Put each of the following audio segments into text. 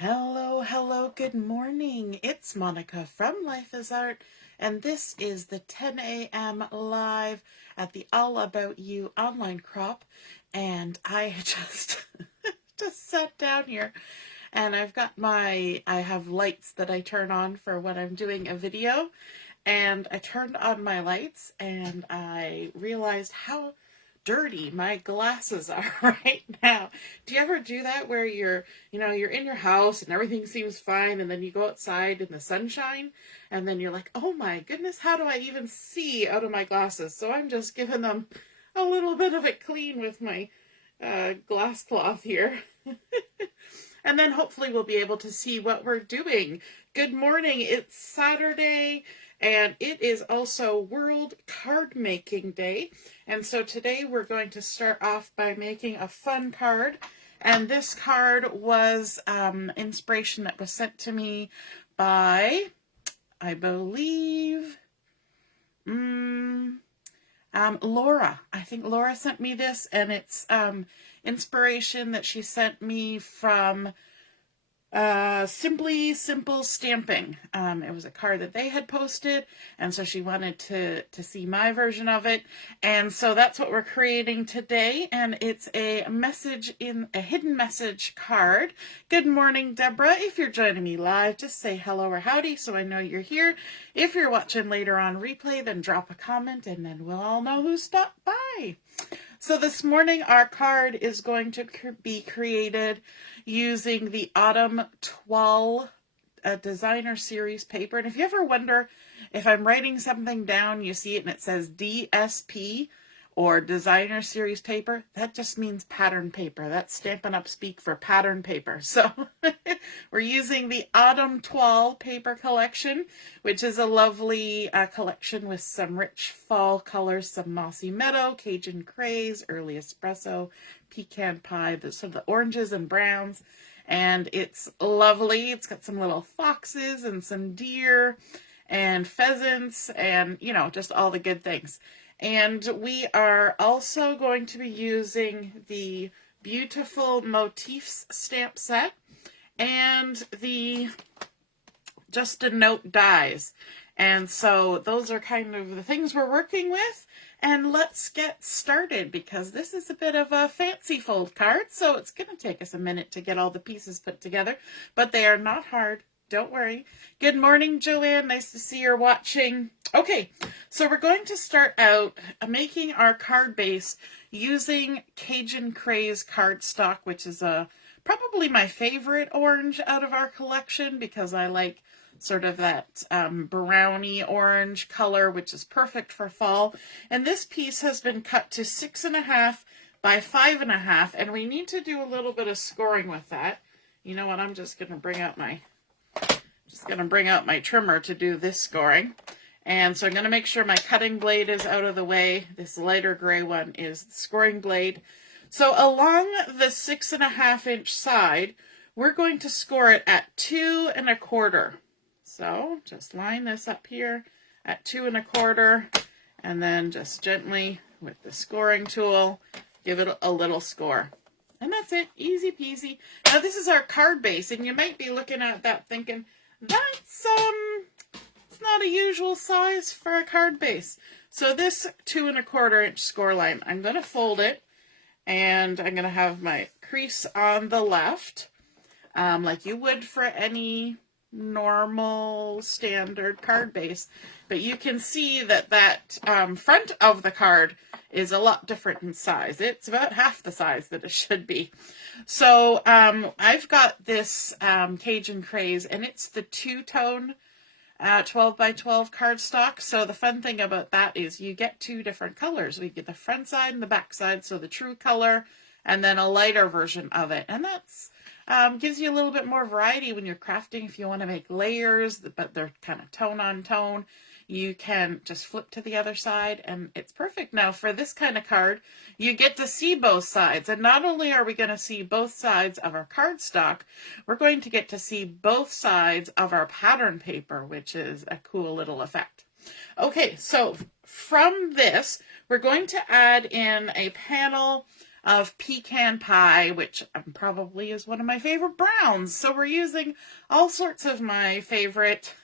Hello, hello, good morning. It's Monica from Life is Art, and this is the 10 a.m. live at the All About You online crop. And I just sat down here and I have lights that I turn on for when I'm doing a video. And I turned on my lights and I realized how dirty my glasses are right now. Do you ever do that where you're in your house and everything seems fine, and then you go outside in the sunshine and then you're like, oh my goodness, how do I even see out of my glasses? So I'm just giving them a little bit of a clean with my glass cloth here. And then hopefully we'll be able to see what we're doing. Good morning. It's Saturday, and it is also World Card Making Day. And so today we're going to start off by making a fun card. And this card was inspiration that was sent to me by, I believe, Laura. I think Laura sent me this, and it's inspiration that she sent me from Simply Simple Stamping. It was a card that they had posted, and so she wanted to see my version of it, and so that's what we're creating today. And it's a hidden message card. Good morning, Deborah. If you're joining me live, just say hello or howdy so I know you're here. If you're watching later on replay, then drop a comment and then we'll all know who stopped by. So this morning our card is going to be created using the Autumn Toile Designer Series paper. And if you ever wonder if I'm writing something down, you see it and it says DSP or Designer Series paper, that just means pattern paper. That's Stampin' Up! Speak for pattern paper. So we're using the Autumn Toile Paper collection, which is a lovely collection with some rich fall colors, some Mossy Meadow, Cajun Craze, Early Espresso, Pecan Pie, the oranges and browns. And it's lovely. It's got some little foxes and some deer and pheasants and, just all the good things. And we are also going to be using the beautiful Motifs stamp set and the Just a Note dies. And so those are kind of the things we're working with. And let's get started, because this is a bit of a fancy fold card, so it's going to take us a minute to get all the pieces put together, but they are not hard. Don't worry. Good morning, Joanne. Nice to see you're watching. Okay, so we're going to start out making our card base using Cajun Craze cardstock, which is probably my favorite orange out of our collection, because I like sort of that browny orange color, which is perfect for fall. And this piece has been cut to 6.5 by 5.5, and we need to do a little bit of scoring with that. You know what? I'm just going to bring out my trimmer to do this scoring. And so I'm going to make sure my cutting blade is out of the way. This lighter gray one is the scoring blade. So along the 6.5-inch side, we're going to score it at 2 1/4. So just line this up here at 2 1/4, and then just gently with the scoring tool, give it a little score. And that's it, easy peasy. Now this is our card base, and you might be looking at that thinking, that's it's not a usual size for a card base. So this 2 1/4-inch score line, I'm going to fold it, and I'm going to have my crease on the left, like you would for any normal standard card base. But you can see that front of the card is a lot different in size. It's about half the size that it should be. So I've got this Cajun Craze, and it's the two-tone 12 by 12 cardstock. So the fun thing about that is you get two different colors. We get the front side and the back side, so the true color, and then a lighter version of it. And that's gives you a little bit more variety when you're crafting. If you want to make layers, but they're kind of tone on tone, you can just flip to the other side, and it's perfect. Now, for this kind of card, you get to see both sides. And not only are we going to see both sides of our cardstock, we're going to get to see both sides of our pattern paper, which is a cool little effect. Okay, so from this, we're going to add in a panel of Pecan Pie, which probably is one of my favorite browns. So we're using all sorts of my favorite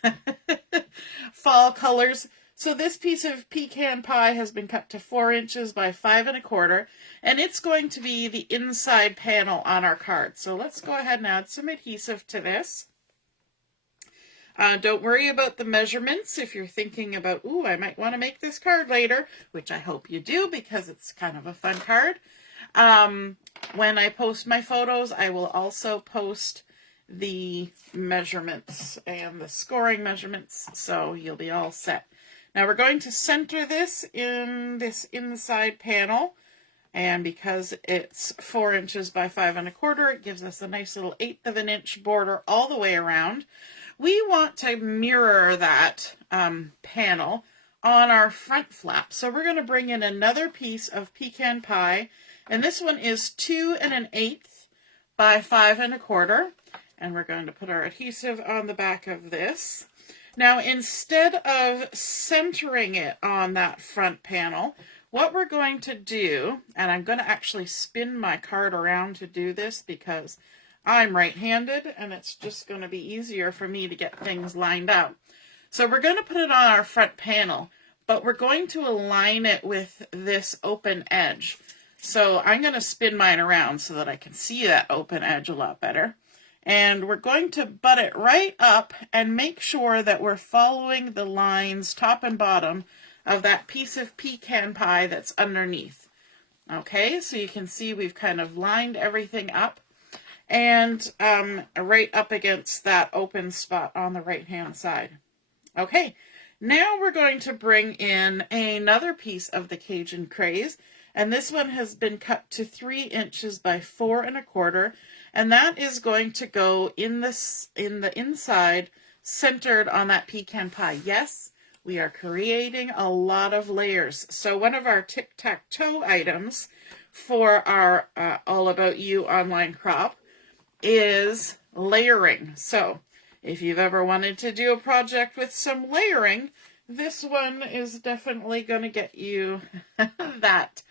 fall colors. So this piece of Pecan Pie has been cut to 4 inches by 5 1/4, and it's going to be the inside panel on our card. So let's go ahead and add some adhesive to this. Don't worry about the measurements if you're thinking about, ooh, I might want to make this card later, which I hope you do because it's kind of a fun card. When I post my photos, I will also post the measurements and the scoring measurements, so you'll be all set. Now we're going to center this in this inside panel, and because it's 4 inches by 5 1/4, it gives us a nice little 1/8 of an inch border all the way around. We want to mirror that panel on our front flap. So we're going to bring in another piece of Pecan Pie, and this one is 2 1/8 by 5 1/4, and we're going to put our adhesive on the back of this. Now, instead of centering it on that front panel, what we're going to do, and I'm going to actually spin my card around to do this because I'm right-handed, and it's just going to be easier for me to get things lined up. So we're going to put it on our front panel, but we're going to align it with this open edge. So I'm going to spin mine around so that I can see that open edge a lot better. And we're going to butt it right up and make sure that we're following the lines, top and bottom, of that piece of Pecan Pie that's underneath. Okay, so you can see we've kind of lined everything up, and right up against that open spot on the right-hand side. Okay, now we're going to bring in another piece of the Cajun Craze, and this one has been cut to 3 inches by 4 1/4, and that is going to go in the inside, centered on that Pecan Pie. Yes, we are creating a lot of layers. So one of our tic-tac-toe items for our All About You online crop is layering. So if you've ever wanted to do a project with some layering, this one is definitely going to get you that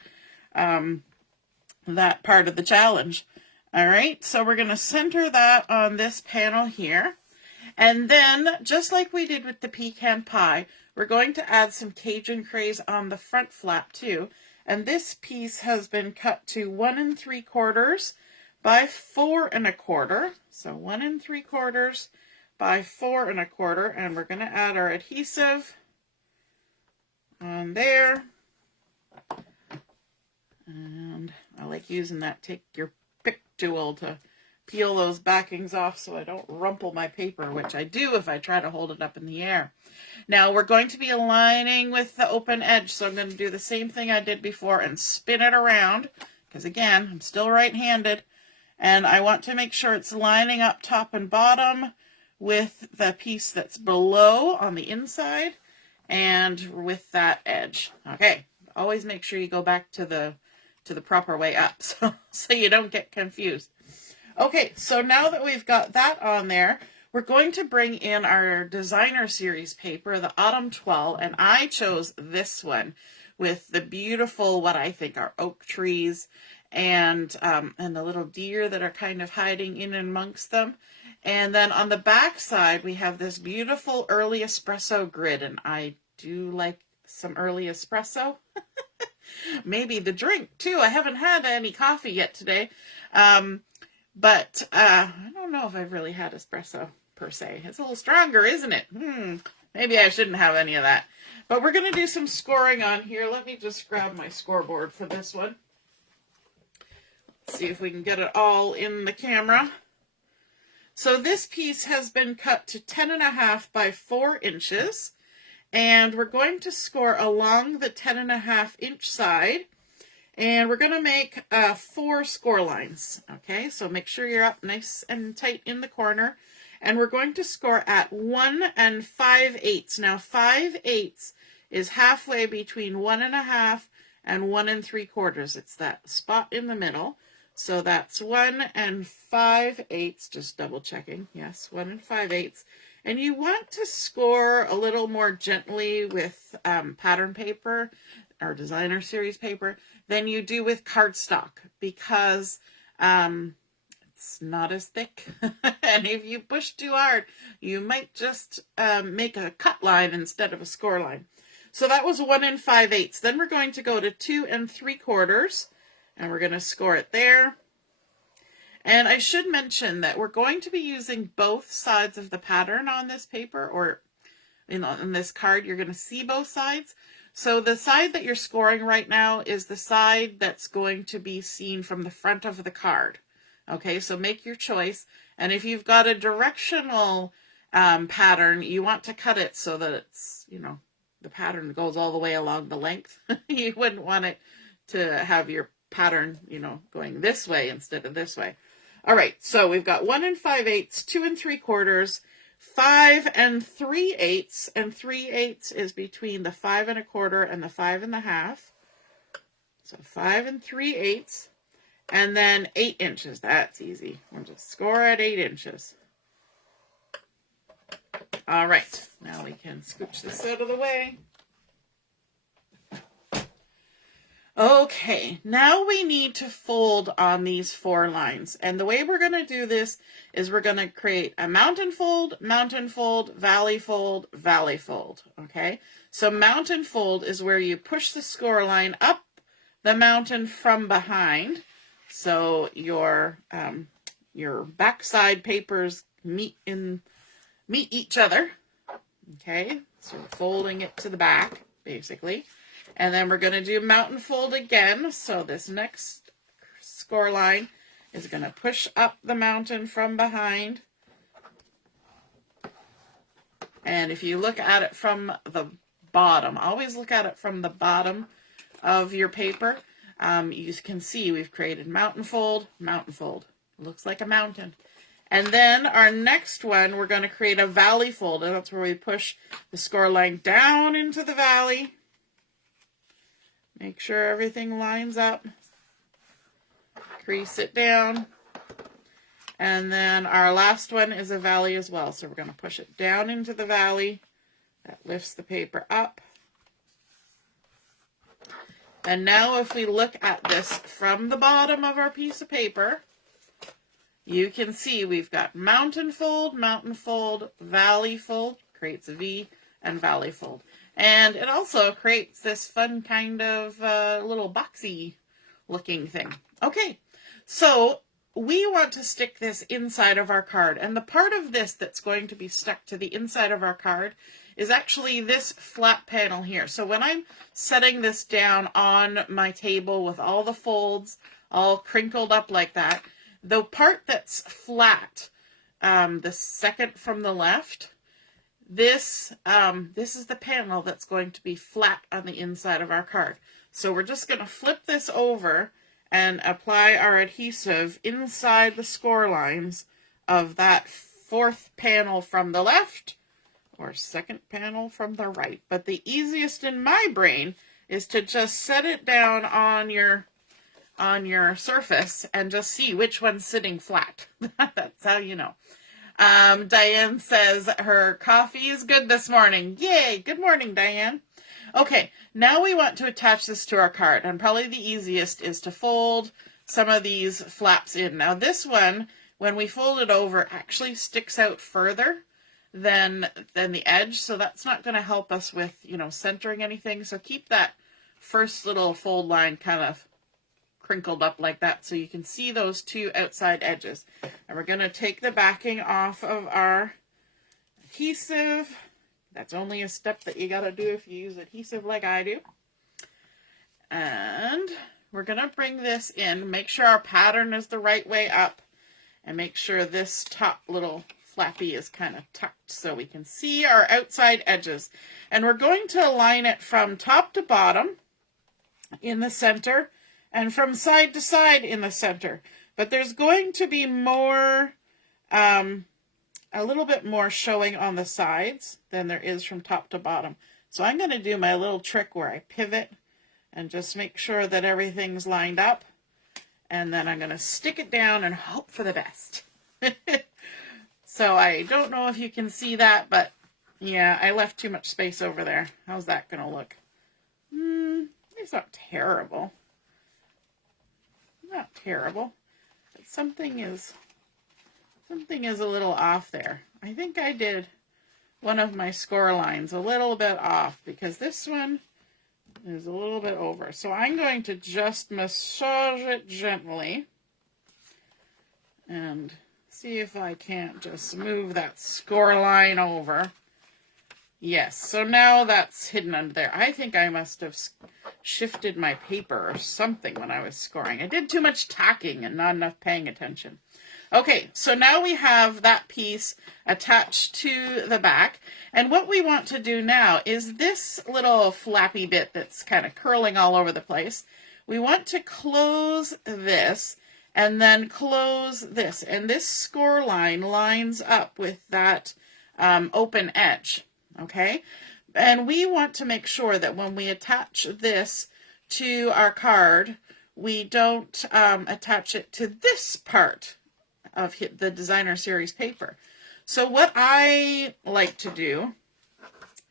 part of the challenge. All right, so we're going to center that on this panel here. And then, just like we did with the Pecan Pie, we're going to add some Cajun Craze on the front flap too. And this piece has been cut to 1 3/4 by 4 1/4. So 1 3/4 by 4 1/4, and we're going to add our adhesive on there. And I like using that take your pick tool to peel those backings off so I don't rumple my paper, which I do if I try to hold it up in the air. Now we're going to be aligning with the open edge, so I'm going to do the same thing I did before and spin it around, because again, I'm still right-handed, and I want to make sure it's lining up top and bottom with the piece that's below on the inside and with that edge. Okay, always make sure you go back to the proper way up so you don't get confused. Okay, so now that we've got that on there, we're going to bring in our designer series paper, the Autumn Toile, and I chose this one with the beautiful, what I think are oak trees, and the little deer that are kind of hiding in amongst them. And then on the back side, we have this beautiful early espresso grid, and I do like some early espresso. Maybe the drink too. I haven't had any coffee yet today. But I don't know if I've really had espresso per se. It's a little stronger, isn't it? Maybe I shouldn't have any of that. But we're going to do some scoring on here. Let me just grab my scoreboard for this one. Let's see if we can get it all in the camera. So this piece has been cut to 10 1/2 by 4 inches. And we're going to score along the 10 1/2 inch side. And we're going to make 4 score lines, okay? So make sure you're up nice and tight in the corner. And we're going to score at 1 5/8. Now 5/8 is halfway between 1 1/2 and 1 3/4. It's that spot in the middle. So that's 1 5/8, just double checking. Yes, 1 5/8. And you want to score a little more gently with pattern paper or designer series paper, than you do with cardstock, because it's not as thick. And if you push too hard, you might just make a cut line instead of a score line. So that was 1 5/8. Then we're going to go to 2 3/4, and we're going to score it there. And I should mention that we're going to be using both sides of the pattern on this paper, or on this card. You're going to see both sides. So the side that you're scoring right now is the side that's going to be seen from the front of the card. Okay, so make your choice. And if you've got a directional pattern, you want to cut it so that it's, the pattern goes all the way along the length. You wouldn't want it to have your pattern, going this way instead of this way. All right, so we've got 1 5/8, 2 3/4, 5 3/8, and 3/8 is between the 5 1/4 and the 5 1/2. So 5 3/8, and then 8 inches. That's easy. We'll just score at 8 inches. All right, now we can scooch this out of the way. Okay, now we need to fold on these 4 lines. And the way we're going to do this is we're going to create a mountain fold, valley fold, valley fold. Okay, so mountain fold is where you push the score line up the mountain from behind. So your backside papers meet each other. Okay, so we're folding it to the back, basically. And then we're going to do mountain fold again. So this next score line is going to push up the mountain from behind. And if you look at it from the bottom, always look at it from the bottom of your paper. You can see we've created mountain fold, mountain fold. It looks like a mountain. And then our next one, we're going to create a valley fold. And that's where we push the score line down into the valley. Make sure everything lines up. Crease it down. And then our last one is a valley as well. So we're going to push it down into the valley. That lifts the paper up. And now if we look at this from the bottom of our piece of paper, you can see we've got mountain fold, valley fold, creates a V, and valley fold. And it also creates this fun kind of little boxy looking thing. Okay, so we want to stick this inside of our card. And the part of this that's going to be stuck to the inside of our card is actually this flat panel here. So when I'm setting this down on my table with all the folds all crinkled up like that, the part that's flat, the second from the left, this is the panel that's going to be flat on the inside of our card. So we're just going to flip this over and apply our adhesive inside the score lines of that 4th panel from the left or 2nd panel from the right. But the easiest in my brain is to just set it down on your surface and just see which one's sitting flat. That's how you know. Diane says her coffee is good this morning. Yay! Good morning, Diane. Okay, now we want to attach this to our card, and probably the easiest is to fold some of these flaps in. Now this one, when we fold it over, actually sticks out further than the edge, so that's not going to help us with, centering anything. So keep that first little fold line kind of crinkled up like that so you can see those 2 outside edges. And we're going to take the backing off of our adhesive. That's only a step that you got to do if you use adhesive like I do. And we're going to bring this in, make sure our pattern is the right way up, and make sure this top little flappy is kind of tucked so we can see our outside edges. And we're going to align it from top to bottom in the center and from side to side in the center. But there's going to be more, a little bit more showing on the sides than there is from top to bottom. So I'm going to do my little trick where I pivot and just make sure that everything's lined up. And then I'm going to stick it down and hope for the best. So I don't know if you can see that, but yeah, I left too much space over there. How's that going to look? It's not terrible. Not terrible, but something is a little off there. I think I did one of my score lines a little bit off because this one is a little bit over. So I'm going to just massage it gently and see if I can't just move that score line over. Yes, so now that's hidden under there. I think I must have shifted my paper or something when I was scoring. I did too much tacking and not enough paying attention. Okay, so now we have that piece attached to the back. And what we want to do now is this little flappy bit that's kind of curling all over the place. We want to close this and then close this. And this score line lines up with that open edge, okay? And we want to make sure that when we attach this to our card, we don't attach it to this part of the designer series paper. So what I like to do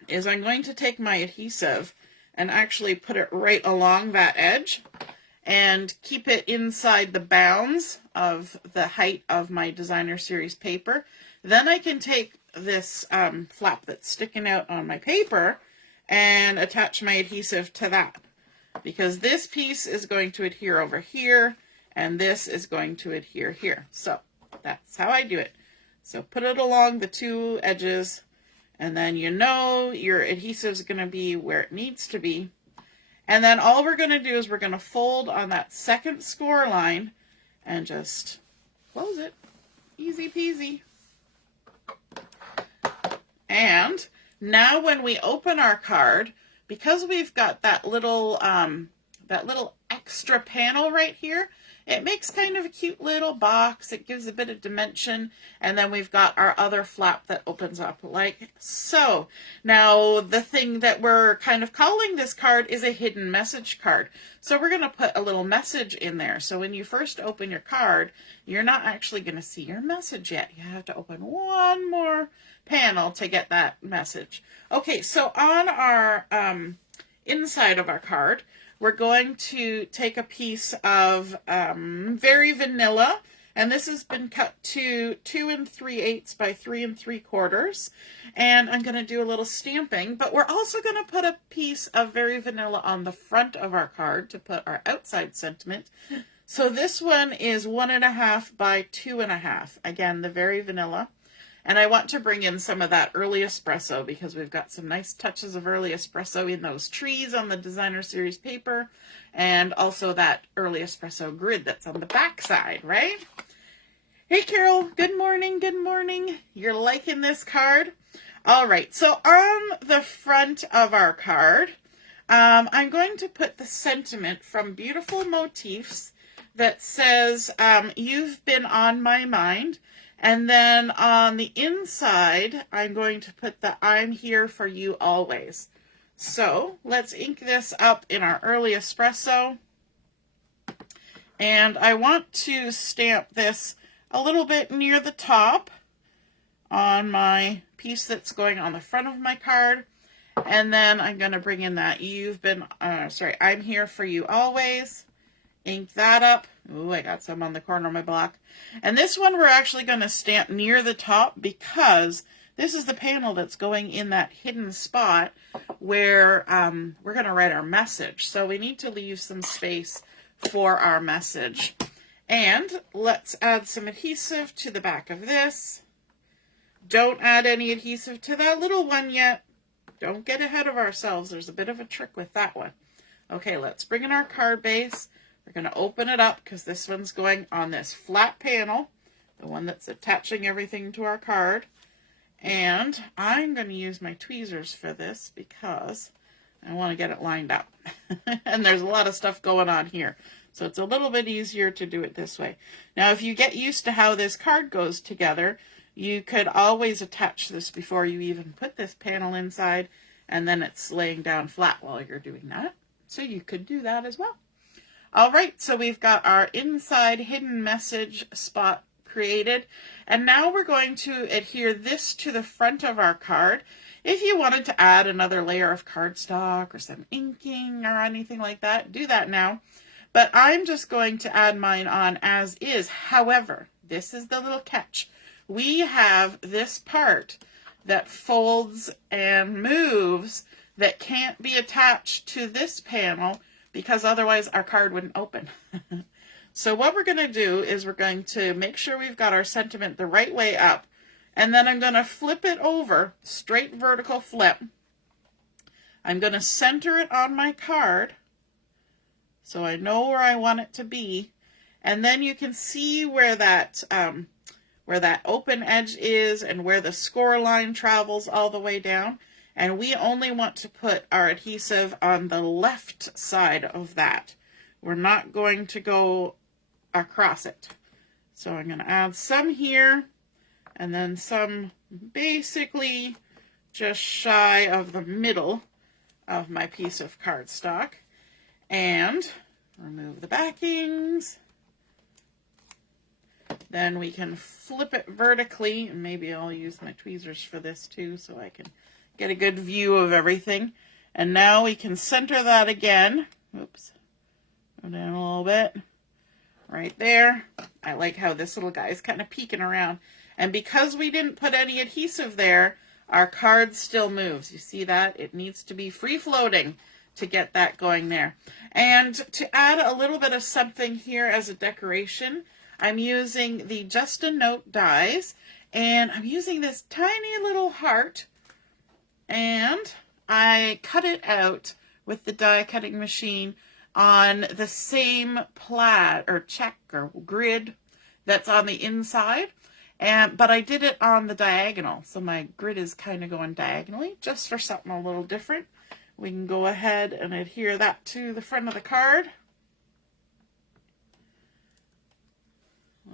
is I'm going to take my adhesive and actually put it right along that edge and keep it inside the bounds of the height of my designer series paper. Then I can take this flap that's sticking out on my paper and attach my adhesive to that, because this piece is going to adhere over here and this is going to adhere here. So that's how I do it. So put it along the two edges, and then you know your adhesive is going to be where it needs to be. And then all we're going to do is we're going to fold on that second score line and just close it. Easy peasy. And now when we open our card, because we've got that little extra panel right here, it makes kind of a cute little box. It gives a bit of dimension. And then we've got our other flap that opens up like so. Now, the thing that we're kind of calling this card is a hidden message card. So we're going to put a little message in there. So when you first open your card, you're not actually going to see your message yet. You have to open one more panel to get that message. Okay, so on our inside of our card, we're going to take a piece of Very Vanilla, and this has been cut to 2 3/8 by 3 3/4, and I'm going to do a little stamping, but we're also going to put a piece of Very Vanilla on the front of our card to put our outside sentiment. So this one is 1.5 by 2.5, again, the Very Vanilla. And I want to bring in some of that early espresso because we've got some nice touches of early espresso in those trees on the designer series paper, and also that early espresso grid that's on the back side, right? Hey Carol, good morning, good morning. You're liking this card? All right, so on the front of our card, I'm going to put the sentiment from Beautiful Motifs that says, you've been on my mind. And then on the inside, I'm going to put the I'm here for you always. So let's ink this up in our early espresso. And I want to stamp this a little bit near the top on my piece that's going on the front of my card. And then I'm going to bring in that I'm here for you always. Ink that up. Ooh, I got some on the corner of my block. And this one we're actually going to stamp near the top because this is the panel that's going in that hidden spot where we're going to write our message. So we need to leave some space for our message. And let's add some adhesive to the back of this. Don't add any adhesive to that little one yet. Don't get ahead of ourselves. There's a bit of a trick with that one. Okay, let's bring in our card base. We're going to open it up because this one's going on this flat panel, the one that's attaching everything to our card. And I'm going to use my tweezers for this because I want to get it lined up. And there's a lot of stuff going on here. So it's a little bit easier to do it this way. Now, if you get used to how this card goes together, you could always attach this before you even put this panel inside, and then it's laying down flat while you're doing that. So you could do that as well. All right, so we've got our inside hidden message spot created, and now we're going to adhere this to the front of our card. If you wanted to add another layer of cardstock or some inking or anything like that, do that now. but I'm just going to add mine on as is. However, this is the little catch. We have this part that folds and moves that can't be attached to this panel because otherwise our card wouldn't open. So what we're going to do is we're going to make sure we've got our sentiment the right way up, and then I'm going to flip it over, straight vertical flip. I'm going to center it on my card so I know where I want it to be, and then you can see where that open edge is and where the score line travels all the way down. And we only want to put our adhesive on the left side of that. We're not going to go across it. So I'm going to add some here and then some basically just shy of the middle of my piece of cardstock. And remove the backings. Then we can flip it vertically, and maybe I'll use my tweezers for this too so I can get a good view of everything. And now we can center that again. Oops. Go down a little bit. Right there. I like how this little guy is kind of peeking around. And because we didn't put any adhesive there, our card still moves. You see that? It needs to be free floating to get that going there. And to add a little bit of something here as a decoration, I'm using the Just a Note dies, and I'm using this tiny little heart, and I cut it out with the die cutting machine on the same plaid or check or grid that's on the inside, but I did it on the diagonal, so my grid is kind of going diagonally just for something a little different. We can go ahead and adhere that to the front of the card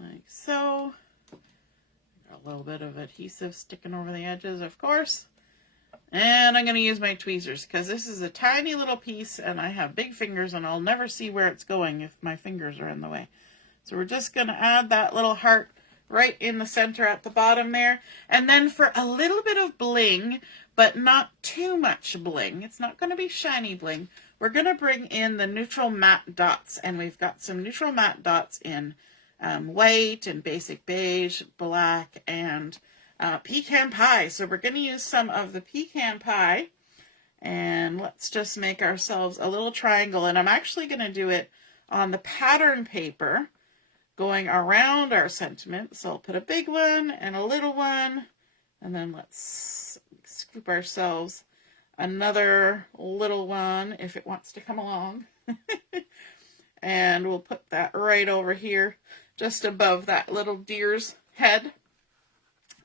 like so. Got a little bit of adhesive sticking over the edges, of course. And I'm going to use my tweezers because this is a tiny little piece and I have big fingers and I'll never see where it's going if my fingers are in the way. So we're just going to add that little heart right in the center at the bottom there. And then for a little bit of bling, but not too much bling, it's not going to be shiny bling, we're going to bring in the neutral matte dots. And we've got some neutral matte dots in white and basic beige, black, and Pecan Pie. So we're going to use some of the Pecan Pie, and let's just make ourselves a little triangle. And I'm actually going to do it on the pattern paper going around our sentiment. So I'll put a big one and a little one, and then let's scoop ourselves another little one if it wants to come along. And we'll put that right over here just above that little deer's head.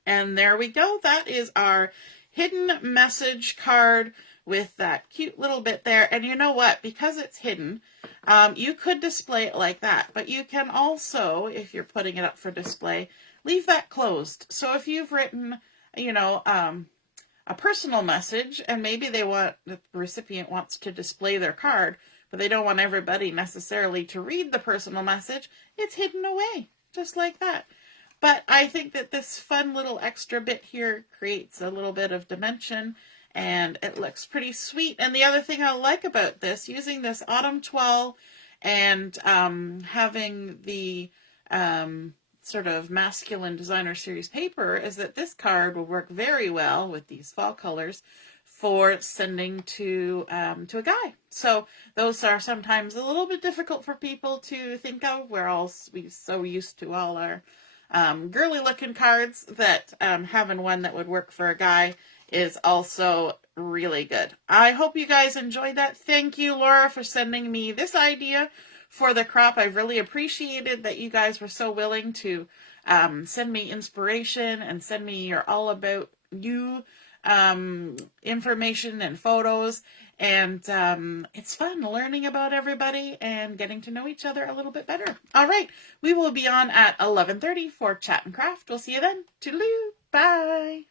And there we go. That is our hidden message card with that cute little bit there. And you know what? Because it's hidden, you could display it like that. But you can also, if you're putting it up for display, leave that closed. So if you've written, you know, a personal message, and maybe the recipient wants to display their card, but they don't want everybody necessarily to read the personal message, it's hidden away, just like that. But I think that this fun little extra bit here creates a little bit of dimension, and it looks pretty sweet. And the other thing I like about this, using this Autumn Toile and having the sort of masculine designer series paper, is that this card will work very well with these fall colors for sending to a guy. So those are sometimes a little bit difficult for people to think of. We're so used to all our girly looking cards that having one that would work for a guy is also really good. I hope you guys enjoyed that. Thank you, Laura, for sending me this idea for the crop. I've really appreciated that you guys were so willing to send me inspiration and send me your all about you information and photos. And it's fun learning about everybody and getting to know each other a little bit better. All right, we will be on at 11:30 for Chat and Craft. We'll see you then. Toodaloo. Bye.